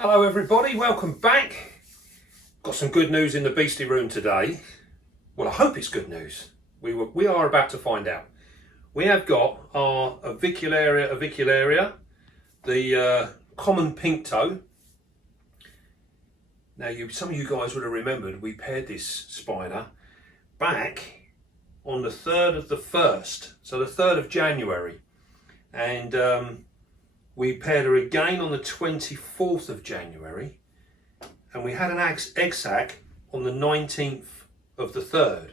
Hello everybody, welcome back. Got some good news in the beastie room today. Well, I hope it's good news. We are about to find out. We have got our avicularia, the common pink toe. Now, some of you guys would have remembered we paired this spider back on the 3rd of the 1st, so the 3rd of January. And we paired her again on the 24th of January, and we had an egg sac on the 19th of the 3rd,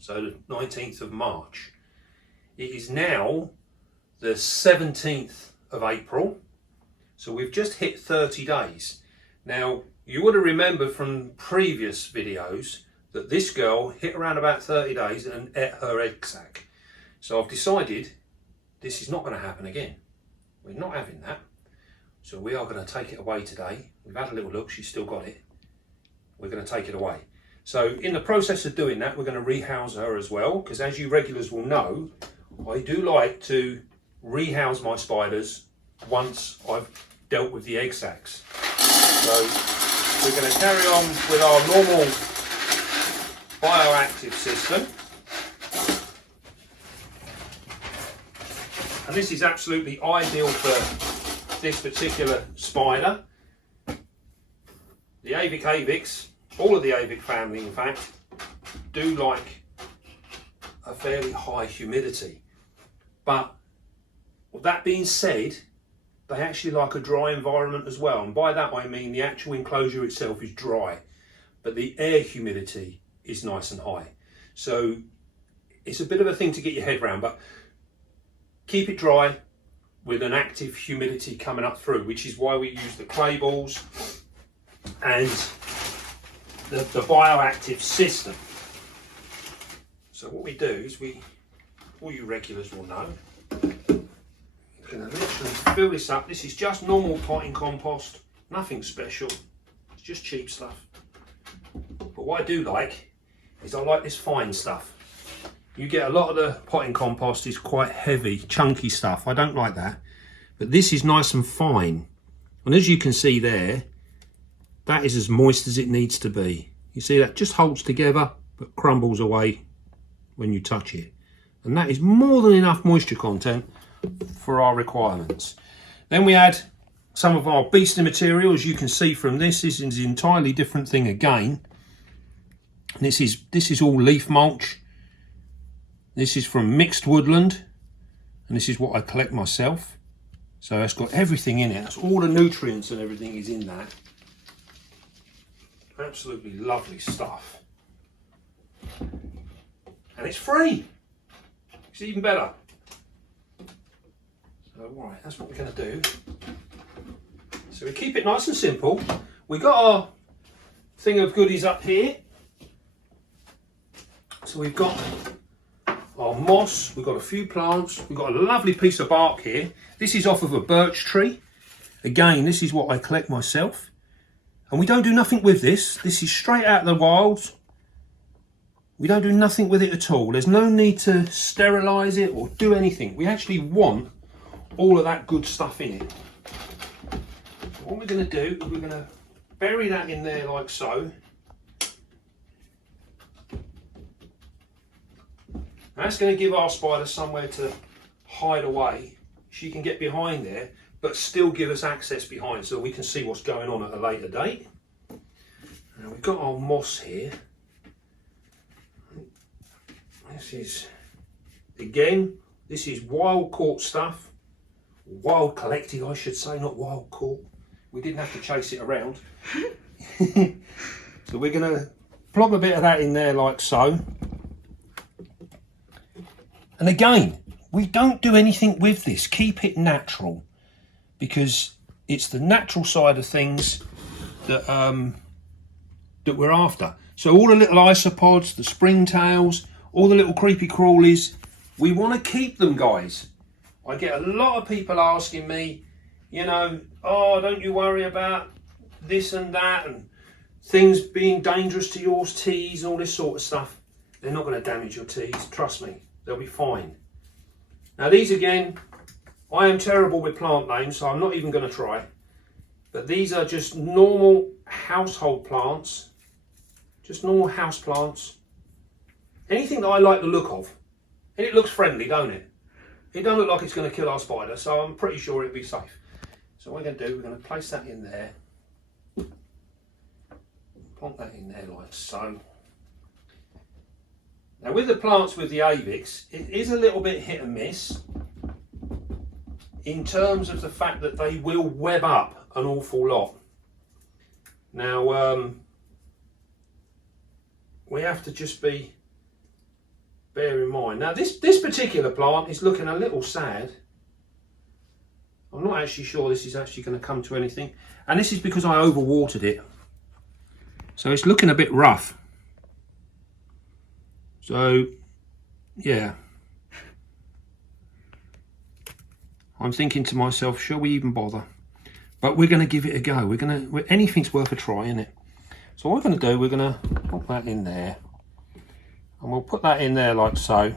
so the 19th of March. It is now the 17th of April, so we've just hit 30 days. Now, you would have remembered from previous videos that this girl hit around about 30 days and ate her egg sac. So I've decided this is not going to happen again. We're not having that. So we are going to take it away today. We've had a little look, she's still got it. We're going to take it away. So in the process of doing that, we're going to rehouse her as well, because as you regulars will know, I do like to rehouse my spiders once I've dealt with the egg sacs. So we're going to carry on with our normal bioactive system. And this is absolutely ideal for this particular spider. The Avics, all of the Avic family in fact, do like a fairly high humidity. But with that being said, they actually like a dry environment as well. And by that I mean the actual enclosure itself is dry, but the air humidity is nice and high. So it's a bit of a thing to get your head around, but keep it dry with an active humidity coming up through, which is why we use the clay balls and the bioactive system. So what we do is all you regulars will know, we're going to literally fill this up. This is just normal potting compost, nothing special, it's just cheap stuff. But what I do like is I like this fine stuff. You get a lot of the potting compost is quite heavy, chunky stuff. I don't like that. But this is nice and fine. And as you can see there, that is as moist as it needs to be. You see that just holds together, but crumbles away when you touch it. And that is more than enough moisture content for our requirements. Then we add some of our beastie material. As you can see from this is an entirely different thing again. And this is all leaf mulch. This is from mixed woodland, and this is what I collect myself. So it's got everything in it. That's all the nutrients and everything is in that. Absolutely lovely stuff. And it's free. It's even better. So right, that's what we're going to do. So we keep it nice and simple. We got our thing of goodies up here. So we've got our moss, we've got a few plants, we've got a lovely piece of bark here. This is off of a birch tree. Again, this is what I collect myself. And we don't do nothing with this. This is straight out of the wilds. We don't do nothing with it at all. There's no need to sterilise it or do anything. We actually want all of that good stuff in it. So what we're going to do is we're going to bury that in there like so. That's going to give our spider somewhere to hide away. She can get behind there, but still give us access behind so we can see what's going on at a later date. Now we've got our moss here. This is, again, this is wild caught stuff. Wild collected, I should say, not wild caught. We didn't have to chase it around. So we're going to plop a bit of that in there like so. And again, we don't do anything with this. Keep it natural, because it's the natural side of things that that we're after. So all the little isopods, the springtails, all the little creepy crawlies, we want to keep them, guys. I get a lot of people asking me, you know, oh, don't you worry about this and that and things being dangerous to your teas and all this sort of stuff. They're not going to damage your teas, trust me. They'll be fine. Now these again, I am terrible with plant names, so I'm not even going to try. But these are just normal household plants, just normal house plants. Anything that I like the look of. And it looks friendly, don't it? It don't look like it's going to kill our spider, so I'm pretty sure it'll be safe. So what we're going to do, we're going to place that in there. Plonk that in there like so. Now with the plants with the Avics, it is a little bit hit and miss in terms of the fact that they will web up an awful lot. Now we have to just bear in mind. Now this particular plant is looking a little sad. I'm not actually sure this is actually going to come to anything, and this is because I overwatered it, so it's looking a bit rough. So yeah, I'm thinking to myself, shall we even bother? But we're going to give it a go. Anything's worth a try, isn't it? So what we're going to do, we're going to put that in there, and we'll put that in there like so.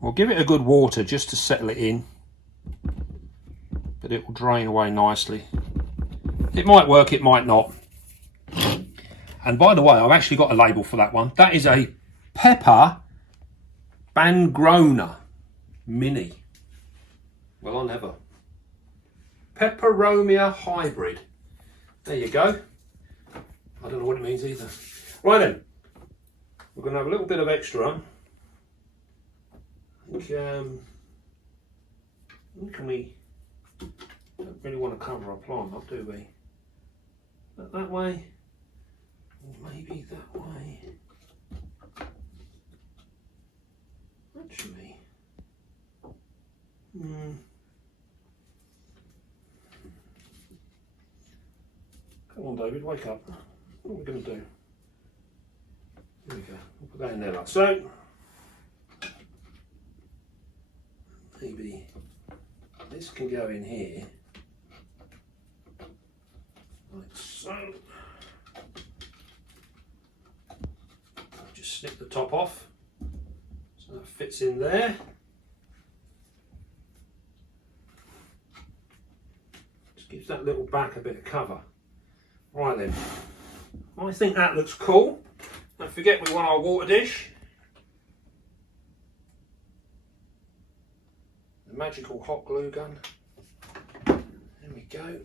We'll give it a good water just to settle it in, but it will drain away nicely. It might work, it might not. And by the way, I've actually got a label for that one. That is a Pepper Bangrona Mini. Well, I never. Peperomia Hybrid. There you go. I don't know what it means either. Right then, we're going to have a little bit of extra on. I think, we don't really want to cover our plant up, do we? That way, or maybe that way. Actually, come on, David, wake up. What are we going to do? There we go. We'll put that in there like so. Maybe this can go in here, like so. Just snip the top off, so that fits in there. Just gives that little back a bit of cover. Right then, I think that looks cool. Don't forget we want our water dish. The magical hot glue gun. There we go.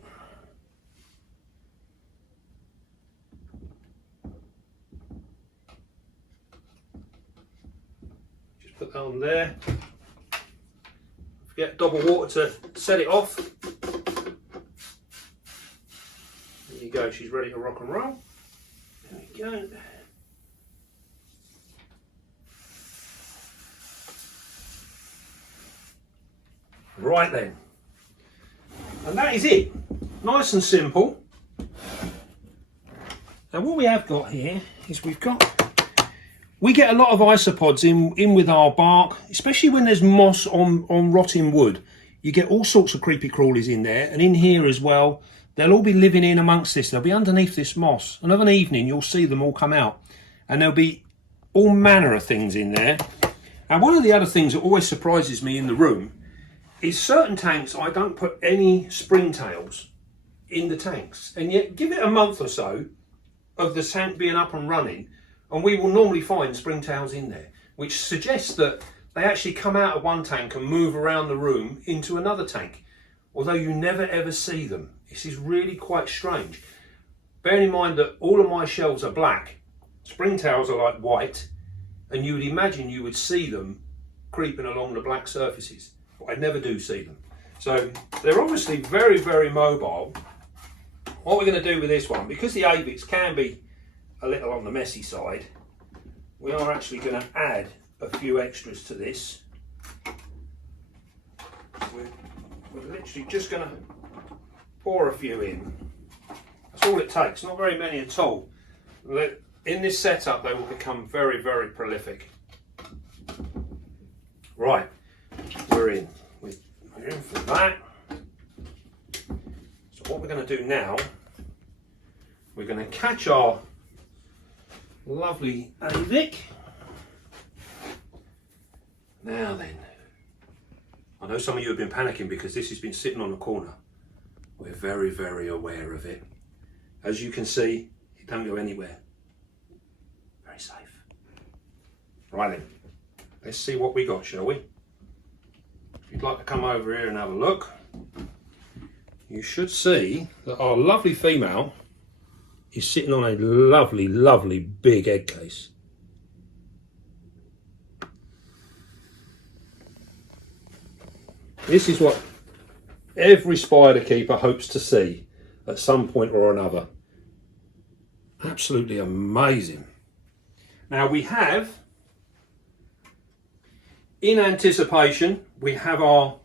Just put that on there. Forget double water to set it off. There you go, she's ready to rock and roll. There we go. Right then, and that is it. Nice and simple. Now what we have got here is we get a lot of isopods in with our bark, especially when there's moss on rotting wood. You get all sorts of creepy crawlies in there, and in here as well. They'll all be living in amongst this. They'll be underneath this moss, and of an evening you'll see them all come out, and there'll be all manner of things in there. And one of the other things that always surprises me in the room is certain tanks I don't put any springtails in the tanks, and yet give it a month or so of the tank being up and running and we will normally find springtails in there, which suggests that they actually come out of one tank and move around the room into another tank, although you never ever see them. This is really quite strange. Bearing in mind that all of my shelves are black, springtails are like white, and you would imagine you would see them creeping along the black surfaces. I never do see them. So they're obviously very, very mobile. What we're going to do with this one, because the Avics can be a little on the messy side, we are actually going to add a few extras to this. We're literally just going to pour a few in. That's all it takes, not very many at all. In this setup they will become very, very prolific. Right. We're in for that. So what we're going to do now, we're going to catch our lovely Avic. Now then, I know some of you have been panicking because this has been sitting on the corner. we're very, very aware of it. As you can see, it don't go anywhere. Very safe. Right then, let's see what we got, shall we? If you'd like to come over here and have a look, you should see that our lovely female is sitting on a lovely, lovely big egg case. This is what every spider keeper hopes to see at some point or another. Absolutely amazing. Now we have, in anticipation, we have our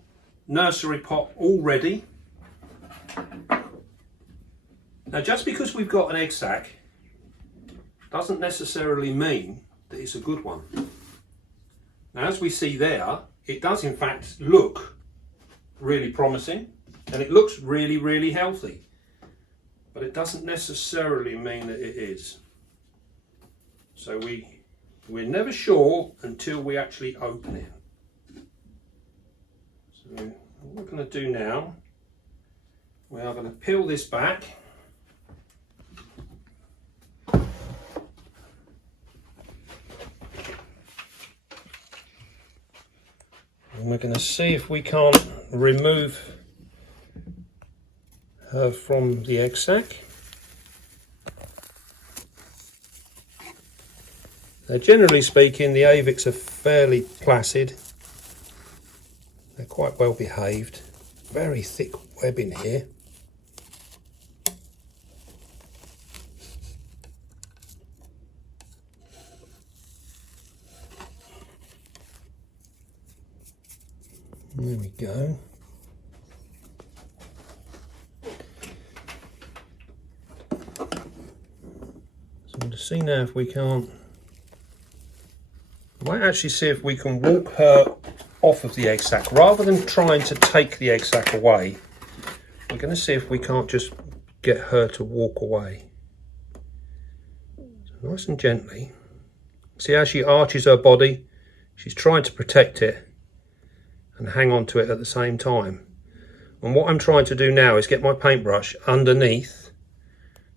nursery pot all ready. Now just because we've got an egg sac doesn't necessarily mean that it's a good one. Now as we see there, it does in fact look really promising and it looks really, really healthy, but it doesn't necessarily mean that it is. So we're never sure until we actually open it. So what we're going to do now, we are going to peel this back. And we're going to see if we can't remove her from the egg sac. Now, generally speaking, the Avics are fairly placid. They're quite well behaved. Very thick webbing here. There we go. So I'm going to see now if we can't. I might actually see if we can walk her off of the egg sac rather than trying to take the egg sac away. We're going to see if we can't just get her to walk away. So nice and gently. See how she arches her body? She's trying to protect it and hang on to it at the same time. And what I'm trying to do now is get my paintbrush underneath.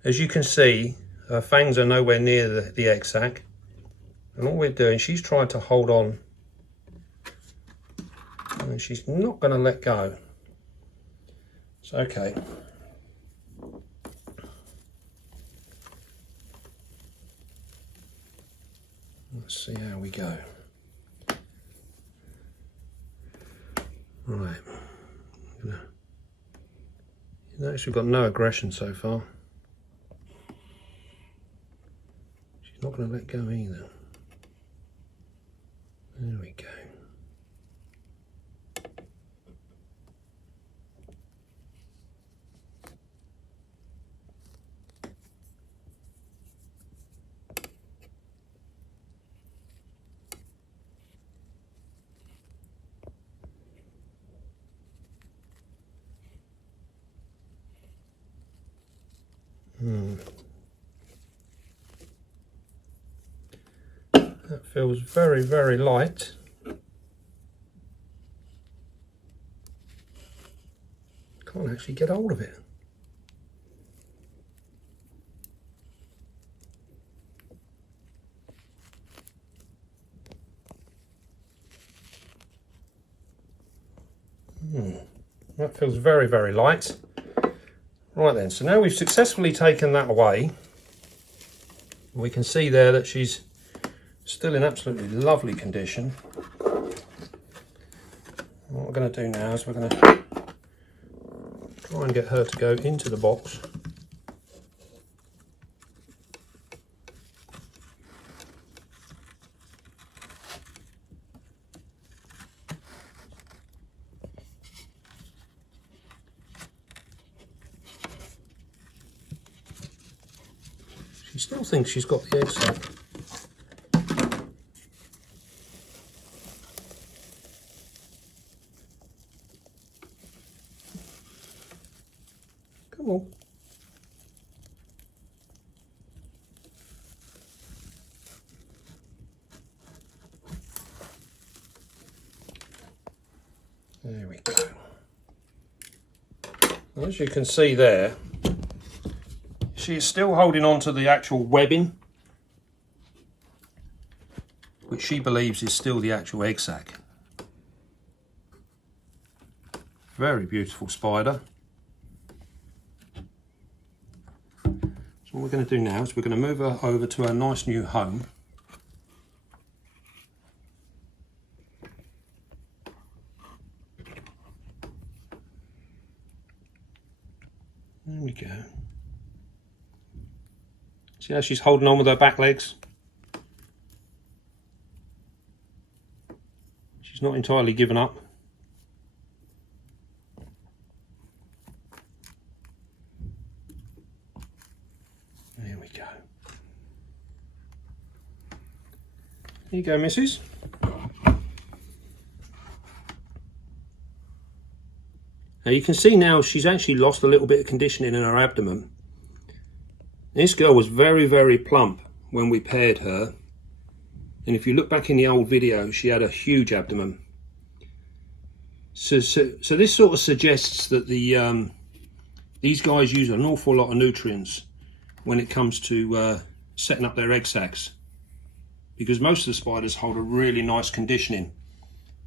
As you can see, her fangs are nowhere near the egg sac. And all we're doing, she's trying to hold on. And she's not going to let go. It's okay. Let's see how we go. Right. Notice we've got no aggression so far. She's not going to let go either. There we go. That feels very, very light. Can't actually get hold of it. That feels very, very light. Right then, so now we've successfully taken that away. We can see there that she's still in absolutely lovely condition. What we're going to do now is we're going to try and get her to go into the box. She still thinks she's got the egg sac. Come on. There we go. As you can see there, she is still holding on to the actual webbing, which she believes is still the actual egg sac. Very beautiful spider. So what we're going to do now is we're going to move her over to our nice new home. There we go. See how she's holding on with her back legs? She's not entirely given up. There we go. Here you go, missus. Now you can see now she's actually lost a little bit of conditioning in her abdomen. This girl was very, very plump when we paired her. And if you look back in the old video, she had a huge abdomen. So this sort of suggests that these guys use an awful lot of nutrients when it comes to setting up their egg sacs. Because most of the spiders hold a really nice conditioning.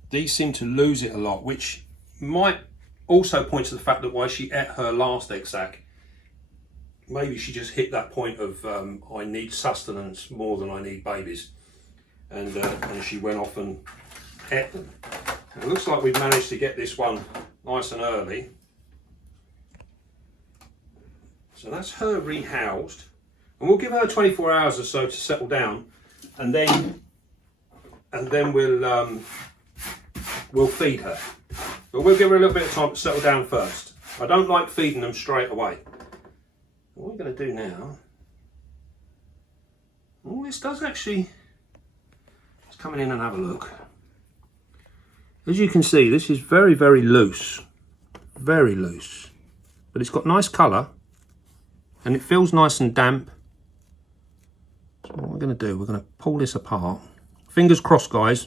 These seem to lose it a lot, which might also point to the fact that while she ate her last egg sac, maybe she just hit that point of I need sustenance more than I need babies, and she went off and ate them. And it looks like we've managed to get this one nice and early. So that's her rehoused, and we'll give her 24 hours or so to settle down, and then we'll feed her. But we'll give her a little bit of time to settle down first. I don't like feeding them straight away. What we're going to do now, oh, this does actually, let's come in and have a look. As you can see, this is very, very loose, but it's got nice colour and it feels nice and damp. So what we're going to do, we're going to pull this apart. Fingers crossed, guys.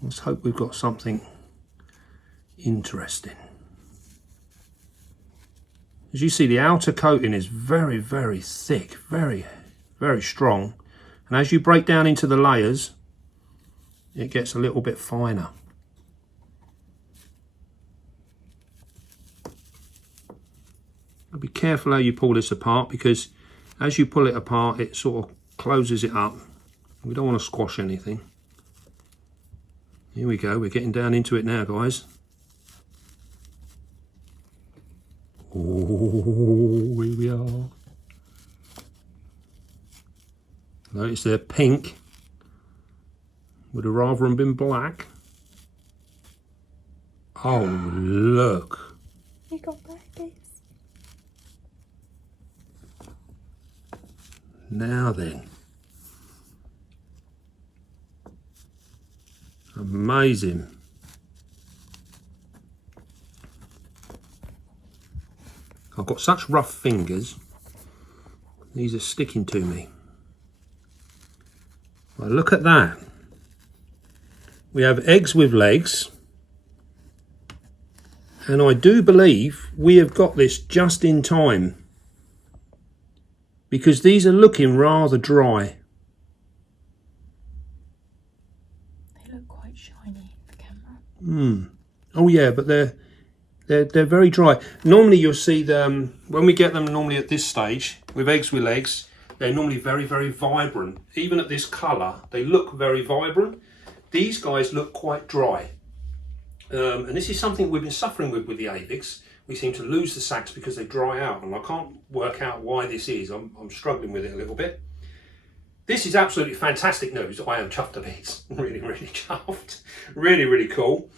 Let's hope we've got something interesting. As you see, the outer coating is very, very thick, very, very strong. And as you break down into the layers, it gets a little bit finer. Be careful how you pull this apart, because as you pull it apart, it sort of closes it up. We don't want to squash anything. Here we go, we're getting down into it now, guys. Oh, here we are. Notice they're pink. Would have rather been black. Oh, look. You got babies. Now then. Amazing. I've got such rough fingers. These are sticking to me. Well, look at that. We have eggs with legs. And I do believe we have got this just in time, because these are looking rather dry. They look quite shiny in the camera. Oh yeah, but they're very dry. Normally you'll see them, when we get them normally at this stage, with eggs with legs, they're normally very, very vibrant. Even at this colour, they look very vibrant. These guys look quite dry. And this is something we've been suffering with the Avics. We seem to lose the sacs because they dry out, and I can't work out why this is. I'm struggling with it a little bit. This is absolutely fantastic news. I am chuffed to bits. Really, really chuffed. Really, really cool.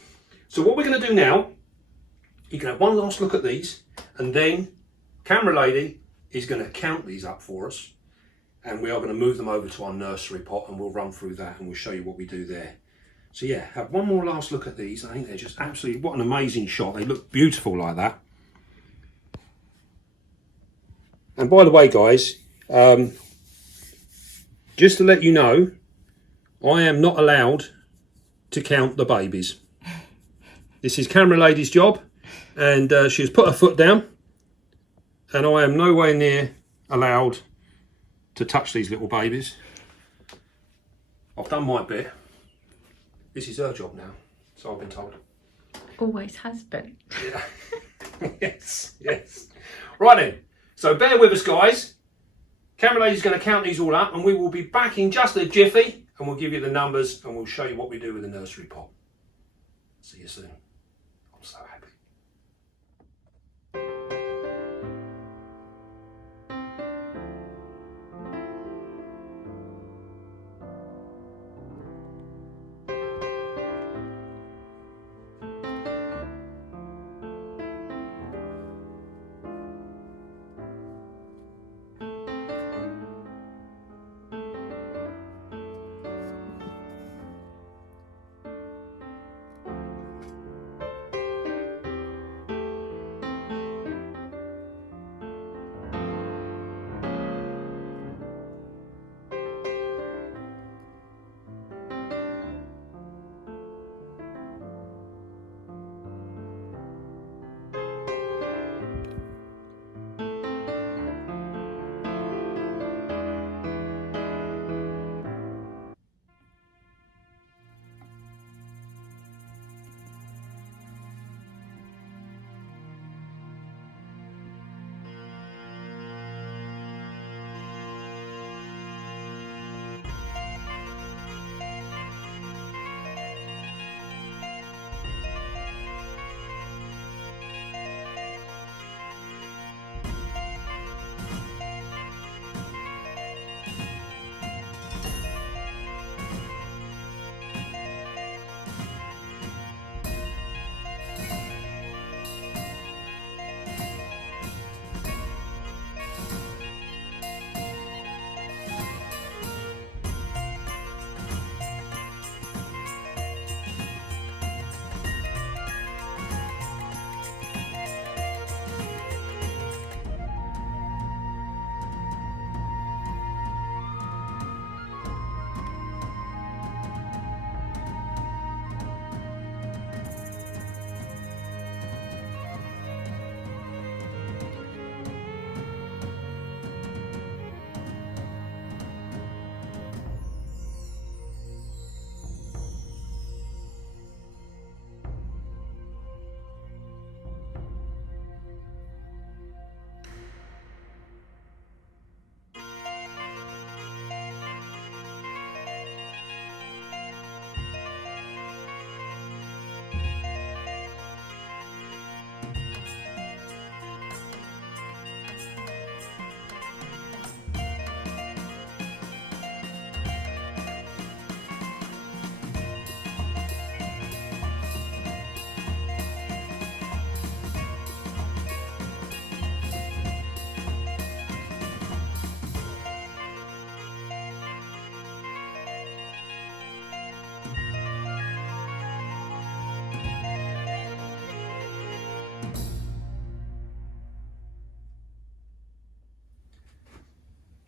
So what we're going to do now, you can have one last look at these, and then camera lady is going to count these up for us, and we are going to move them over to our nursery pot, and we'll run through that and we'll show you what we do there. So yeah, have one more last look at these. I think they're just absolutely, what an amazing shot. They look beautiful like that. And by the way, guys, just to let you know, I am not allowed to count the babies. This is camera lady's job, and she's put her foot down, and I am nowhere near allowed to touch these little babies. I've done my bit. This is her job now, so I've been told. Always has been. Yeah. Yes, yes. Right then, so bear with us, guys. Camera lady's going to count these all up, and we will be back in just a jiffy, and we'll give you the numbers, and we'll show you what we do with the nursery pot. See you soon. I'm so happy.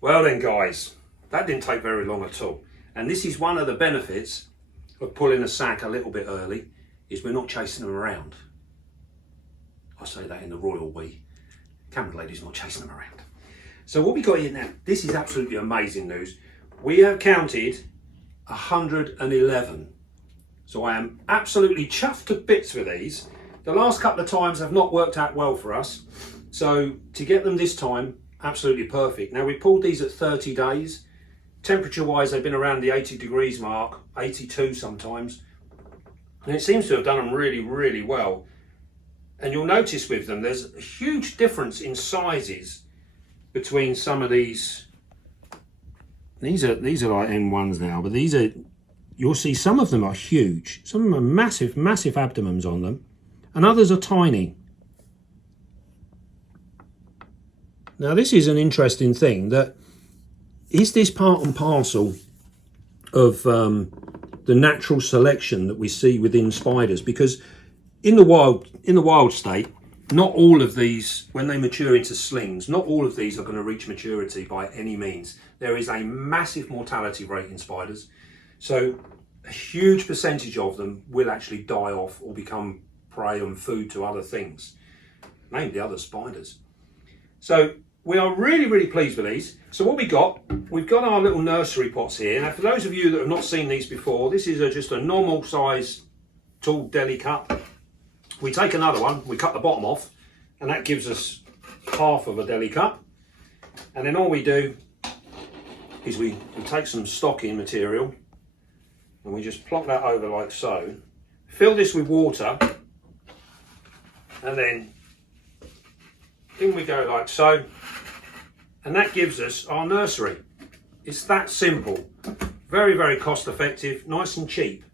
Well then guys, that didn't take very long at all. And this is one of the benefits of pulling a sack a little bit early, is we're not chasing them around. I say that in the royal we. Camera lady's not chasing them around. So what we got here now, this is absolutely amazing news. We have counted 111. So I am absolutely chuffed to bits with these. The last couple of times have not worked out well for us. So to get them this time, absolutely perfect. Now we pulled these at 30 days. Temperature wise, they've been around the 80 degrees mark, 82 sometimes. And it seems to have done them really, really well. And you'll notice with them, there's a huge difference in sizes between some of these. These are like N1s now, but these are, you'll see some of them are huge. Some of them are massive, massive abdomens on them, and others are tiny. Now this is an interesting thing, that is this part and parcel of the natural selection that we see within spiders? Because in the wild state, not all of these, when they mature into slings, not all of these are going to reach maturity by any means. There is a massive mortality rate in spiders. So a huge percentage of them will actually die off or become prey and food to other things, namely other spiders. So we are really, really pleased with these. So what we've got our little nursery pots here. Now, for those of you that have not seen these before, this is just a normal size tall deli cup. We take another one, we cut the bottom off, and that gives us half of a deli cup. And then all we do is we take some stocking material and we just plop that over like so. Fill this with water, and then in we go like so. And that gives us our nursery. It's that simple. Very, very cost effective, nice and cheap.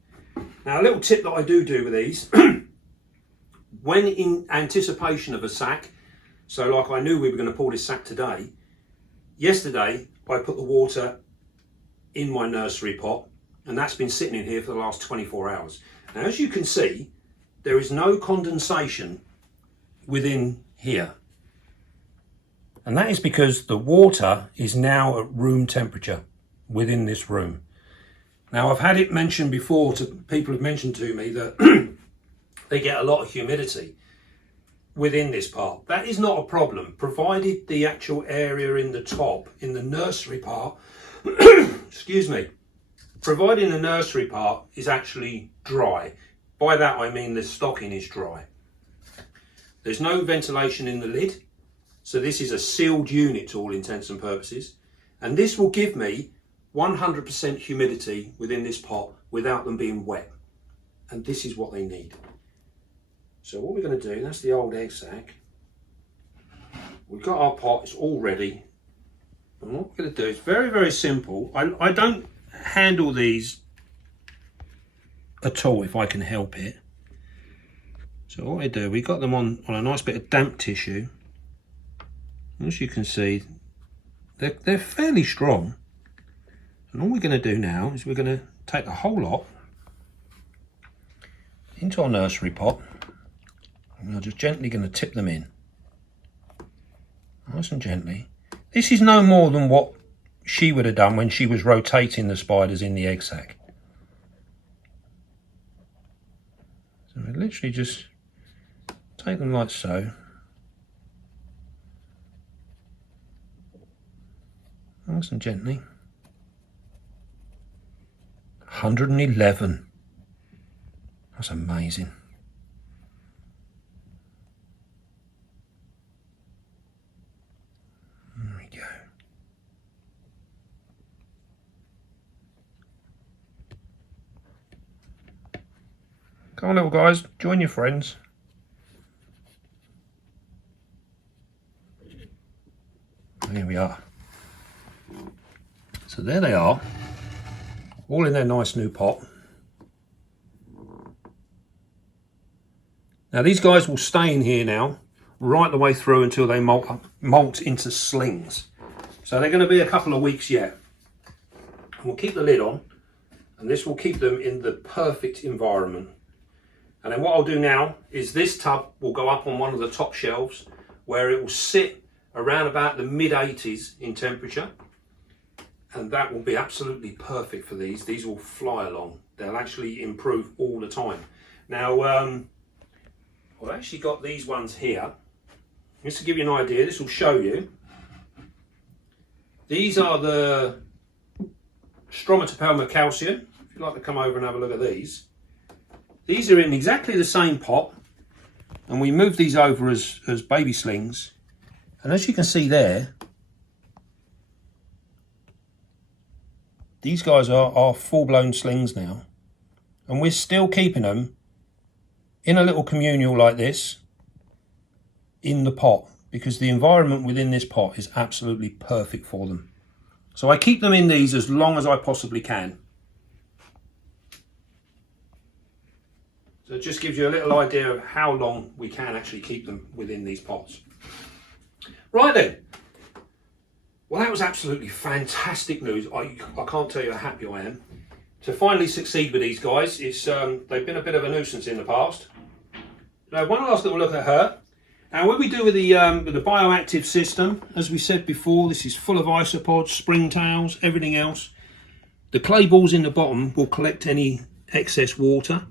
Now, a little tip that I do with these, when in anticipation of a sack, so like I knew we were going to pull this sack today, yesterday I put the water in my nursery pot, and that's been sitting in here for the last 24 hours. Now, as you can see, there is no condensation within here. And that is because the water is now at room temperature within this room. Now, I've had it mentioned before, people have mentioned to me that they get a lot of humidity within this part. That is not a problem, provided the actual area in the top, in the nursery part, excuse me, providing the nursery part is actually dry. By that I mean the stocking is dry. There's no ventilation in the lid, so this is a sealed unit to all intents and purposes, and this will give me 100% humidity within this pot without them being wet, and this is what they need. So what we're going to do, that's the old egg sack. We've got our pot, it's all ready, and what we're going to do is very, very simple. I don't handle these at all if I can help it. So what we do, we got them on a nice bit of damp tissue. As you can see, they're fairly strong. And all we're going to do now is we're going to take the whole lot into our nursery pot, and we're just gently going to tip them in. Nice and gently. This is no more than what she would have done when she was rotating the spiders in the egg sac. So we literally just take them like so. Nice and gently. 111. That's amazing. There we go. Come on, little guys, join your friends. Here we are. So there they are, all in their nice new pot. Now these guys will stay in here now right the way through until they molt into slings. So they're going to be a couple of weeks yet. And we'll keep the lid on, and this will keep them in the perfect environment. And then what I'll do now is this tub will go up on one of the top shelves where it will sit around about the mid-80s in temperature. And that will be absolutely perfect for these. These will fly along. They'll actually improve all the time. Now, I've actually got these ones here. Just to give you an idea, this will show you. These are the Stromatopelma calcium. If you'd like to come over and have a look at these. These are in exactly the same pot. And we move these over as baby slings. And as you can see there, these guys are full-blown slings now, and we're still keeping them in a little communal like this in the pot, because the environment within this pot is absolutely perfect for them. So I keep them in these as long as I possibly can. So it just gives you a little idea of how long we can actually keep them within these pots. Right then. Well, that was absolutely fantastic news. I can't tell you how happy I am to finally succeed with these guys. It's they've been a bit of a nuisance in the past. Now, one last little look at her. Now, what we do with the bioactive system, as we said before, this is full of isopods, springtails, everything else. The clay balls in the bottom will collect any excess water,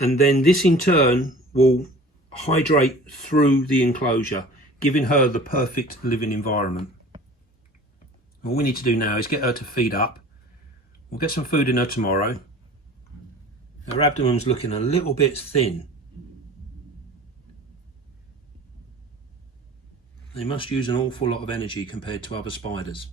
and then this in turn will hydrate through the enclosure, giving her the perfect living environment. All we need to do now is get her to feed up. We'll get some food in her tomorrow. Her abdomen's looking a little bit thin. They must use an awful lot of energy compared to other spiders.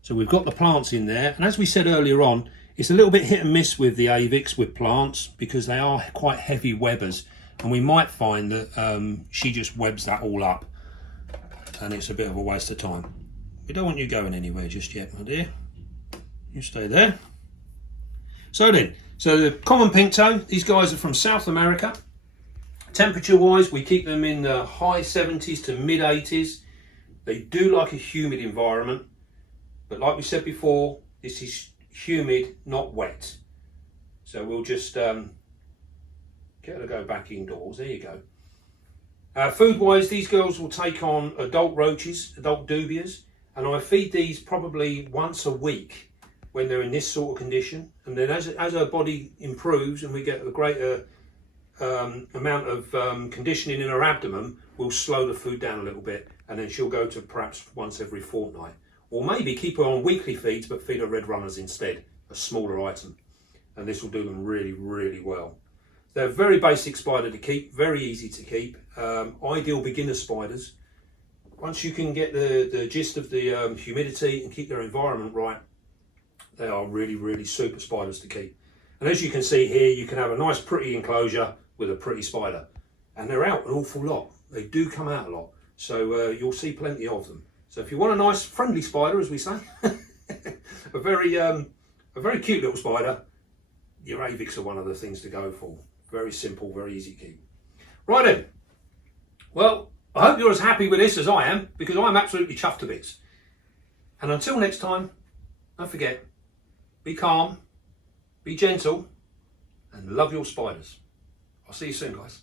So we've got the plants in there, and as we said earlier on, it's a little bit hit and miss with the Avics with plants because they are quite heavy webbers, and we might find that she just webs that all up and it's a bit of a waste of time. We don't want you going anywhere just yet, my dear. You stay there. So the common pink toe, these guys are from South America. Temperature wise, we keep them in the high 70s to mid 80s. They do like a humid environment, but like we said before, this is humid, not wet. So we'll just get her to go back indoors. There you go. Food wise, these girls will take on adult roaches, adult dubias, and I feed these probably once a week when they're in this sort of condition, and then as her body improves and we get a greater amount of conditioning in her abdomen, we'll slow the food down a little bit, and then she'll go to perhaps once every fortnight, or maybe keep her on weekly feeds but feed her red runners instead, a smaller item, and this will do them really, really well. They're a very basic spider to keep, very easy to keep, ideal beginner spiders. Once you can get the gist of the humidity and keep their environment right, they are really, really super spiders to keep. And as you can see here, you can have a nice pretty enclosure with a pretty spider. And they're out an awful lot. They do come out a lot. So you'll see plenty of them. So if you want a nice friendly spider, as we say, a very cute little spider, your Avics are one of the things to go for. Very simple, very easy to keep. Right then. Well, I hope you're as happy with this as I am, because I'm absolutely chuffed to bits. And until next time, don't forget, be calm, be gentle, and love your spiders. I'll see you soon, guys.